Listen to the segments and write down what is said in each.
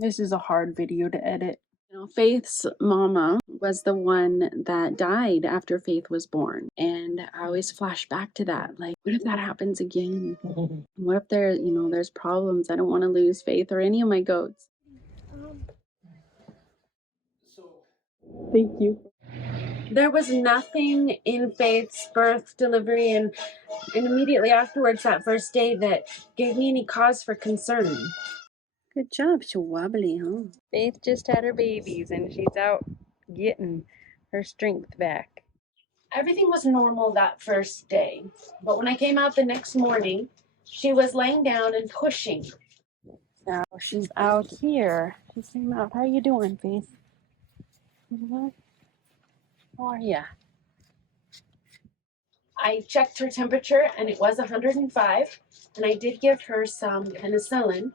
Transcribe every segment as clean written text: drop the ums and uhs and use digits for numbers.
This is a hard video to edit. You know, Faith's mama was the one that died after Faith was born. And I always flash back to that. Like, what if that happens again? What if there, you know, there's problems? I don't want to lose Faith or any of my goats. Thank you. There was nothing in Faith's birth, delivery, and immediately afterwards, that first day, that gave me any cause for concern. Good job. She's wobbly, huh? Faith just had her babies and she's out getting her strength back. Everything was normal that first day, but when I came out the next morning, she was laying down and pushing. Now she's out here. She came out. How are you doing, Faith? How are ya? I checked her temperature and it was 105, and I did give her some penicillin,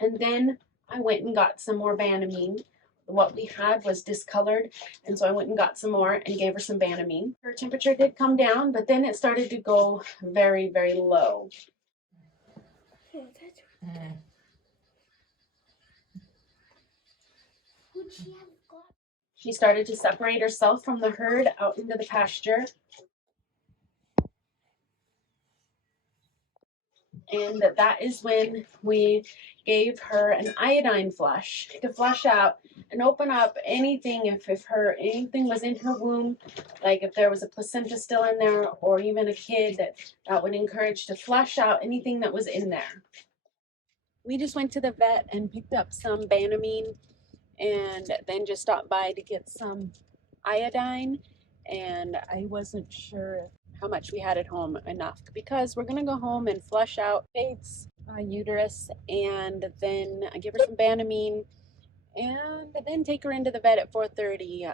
and then I went and got some more Banamine. What we had was discolored, and so I went and got some more and gave her some Banamine. Her temperature did come down, but then it started to go very, very low. She started to separate herself from the herd out into the pasture. And that is when we gave her an iodine flush to flush out and open up anything, if anything was in her womb, like if there was a placenta still in there, or even a kid, that would encourage to flush out anything that was in there. We just went to the vet and picked up some Banamine, and then just stopped by to get some iodine, and I wasn't sure how much we had at home enough, because we're gonna go home and flush out Faith's uterus, and then give her some Banamine, and then take her into the vet at 4:30,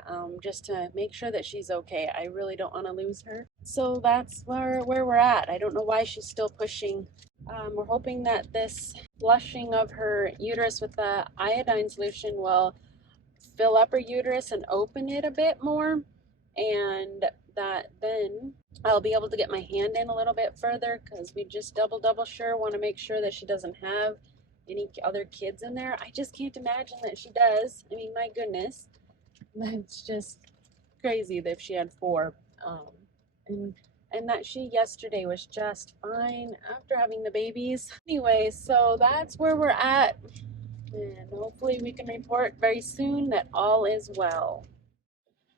just to make sure that she's okay. I really don't want to lose her. So that's where we're at. I don't know why she's still pushing. We're hoping that this flushing of her uterus with the iodine solution will fill up her uterus and open it a bit more, and that then I'll be able to get my hand in a little bit further, because we just double sure want to make sure that she doesn't have any other kids in there. I just can't imagine that she does. I mean, my goodness, that's just crazy that if she had 4, and that she yesterday was just fine after having the babies. Anyway, so that's where we're at, and hopefully we can report very soon that all is well.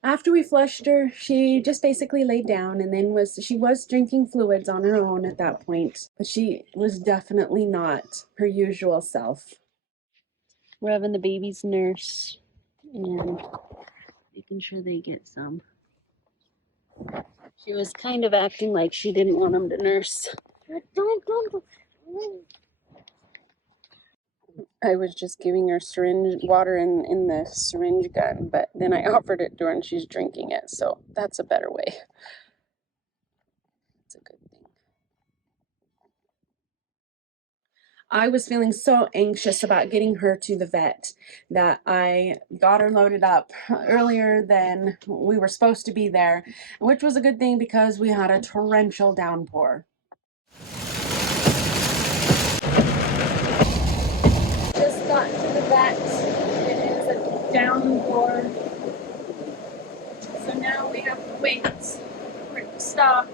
After we flushed her, she just basically laid down, and then she was drinking fluids on her own at that point, but she was definitely not her usual self. We're having the baby's nurse and making sure they get some. She was kind of acting like she didn't want him to nurse. Don't. I was just giving her syringe water in the syringe gun, but then I offered it to her and she's drinking it, so that's a better way. It's a good thing. I was feeling so anxious about getting her to the vet that I got her loaded up earlier than we were supposed to be there, which was a good thing because we had a torrential downpour. Just got to the vet. It is a downpour. So now we have to wait for it to stop.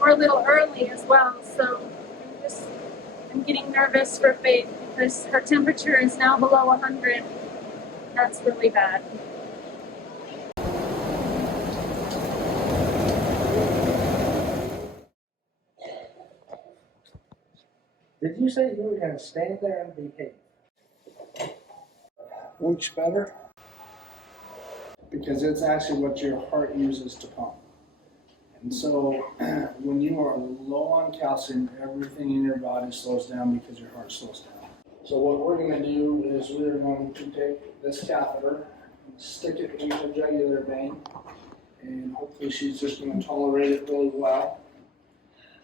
We're a little early as well, so I'm getting nervous for Faith because her temperature is now below 100. That's really bad. Did you say you were going to stand there and behave? Works better? Because it's actually what your heart uses to pump. And so when you are low on calcium, everything in your body slows down because your heart slows down. So what we're going to do is we're going to take this catheter, stick it in the jugular vein, and hopefully she's just going to tolerate it really well.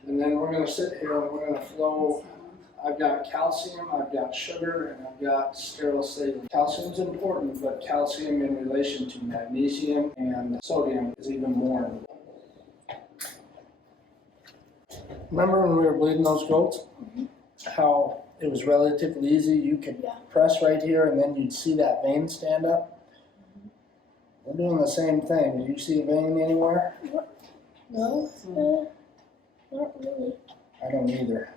And then we're going to sit here and we're going to flow. I've got calcium, I've got sugar, and I've got sterile saline. Calcium's important, but calcium in relation to magnesium and sodium is even more important. Remember when we were bleeding those goats? How it was relatively easy. You could press right here and then you'd see that vein stand up. We're doing the same thing. Do you see a vein anywhere? No, not really. I don't either.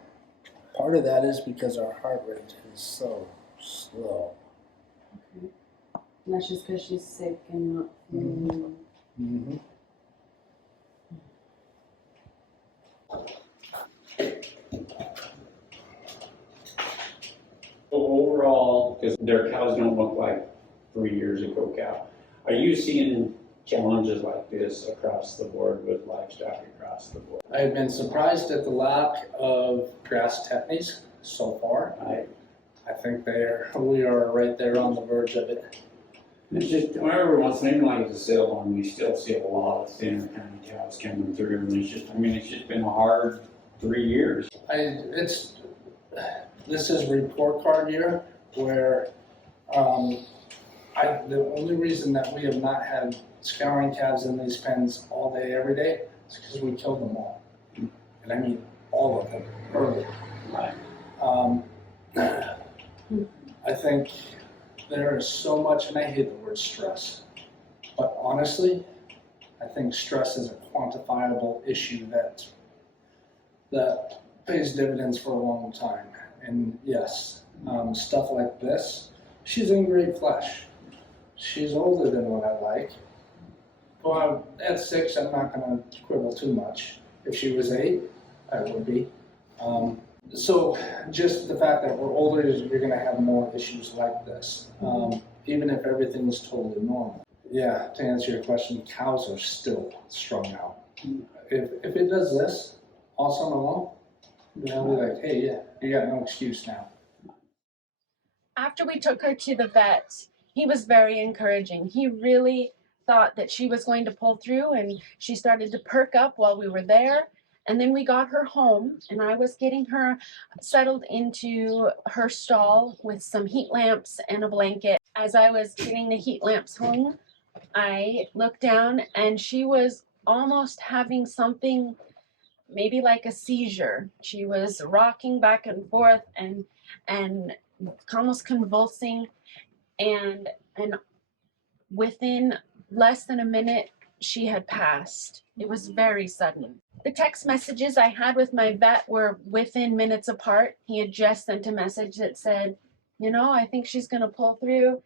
Part of that is because our heart rate is so slow. And that's just because she's sick and not feeling. Mm-hmm. So overall, because their cows don't look like 3 years ago cow, are you seeing challenges like this across the board with livestock across the board? I've been surprised at the lack of grass tetanies so far. I think we are right there on the verge of it. It's just, every once in a while, like the sale one, we still see a lot of thinner kind of cows coming through, and it's just been a hard 3 years. This is report card year where the only reason that we have not had scouring calves in these pens all day, every day, is because we killed them all. And I mean all of them early. Right. I think there is so much, and I hate the word stress, but honestly, I think stress is a quantifiable issue that pays dividends for a long time. And yes, stuff like this, she's in great flesh. She's older than what I like. Well, at 6, I'm not going to quibble too much. If she was 8, I would be. So just the fact that we're older is you're going to have more issues like this, even if everything is totally normal. Yeah, to answer your question, cows are still strung out. If it does this all summer long, they'll be like, hey, yeah, you got no excuse now. After we took her to the vet, he was very encouraging. He really thought that she was going to pull through, and she started to perk up while we were there. And then we got her home, and I was getting her settled into her stall with some heat lamps and a blanket. As I was getting the heat lamps home, I looked down, and she was almost having something maybe like a seizure. She was rocking back and forth and almost convulsing, and within less than a minute she had passed. It was very sudden. The text messages I had with my vet were within minutes apart. He had just sent a message that said, I think she's going to pull through.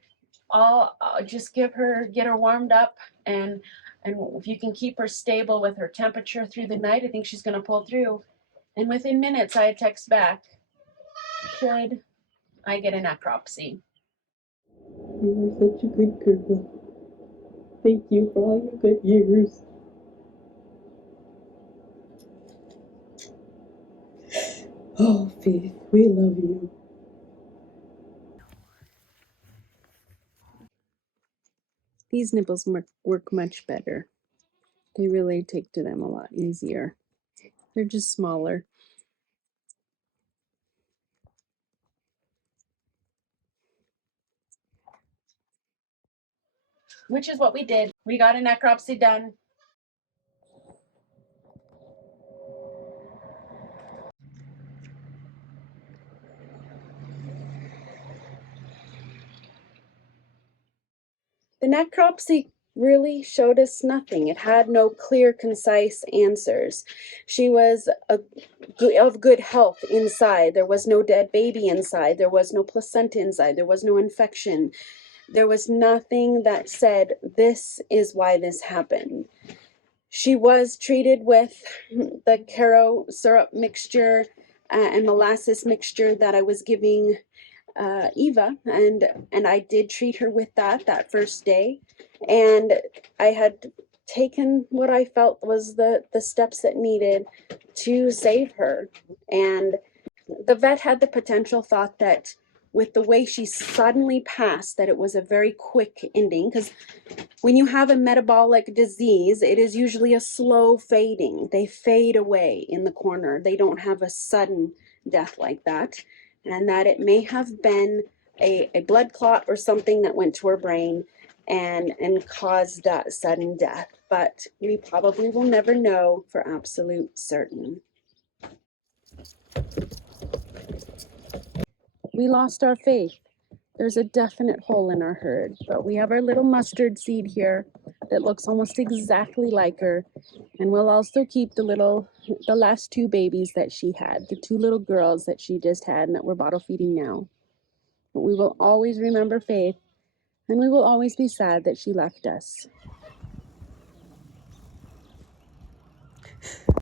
I'll just get her warmed up, and if you can keep her stable with her temperature through the night, I think she's going to pull through. And within minutes, I had text back, should I get a necropsy? You are such a good girl. Thank you for all your good years. Oh, Faith, we love you. These nipples work much better. They really take to them a lot easier. They're just smaller. Which is what we did. We got a necropsy done. The necropsy really showed us nothing. It had no clear, concise answers. She was of good health inside. There was no dead baby inside. There was no placenta inside. There was no infection. There was nothing that said, this is why this happened. She was treated with the Caro syrup mixture and molasses mixture that I was giving Eva, and I did treat her with that first day, and I had taken what I felt was the steps that needed to save her. And the vet had the potential thought that with the way she suddenly passed, that it was a very quick ending, because when you have a metabolic disease, it is usually a slow fading. They fade away in the corner. They don't have a sudden death like that. And that it may have been a blood clot or something that went to her brain and caused that sudden death. But we probably will never know for absolute certain. We lost our Faith. There's a definite hole in our herd, but we have our little mustard seed here that looks almost exactly like her. And we'll also keep the last two babies that she had, the two little girls that she just had and that we're bottle feeding now. But we will always remember Faith, and we will always be sad that she left us.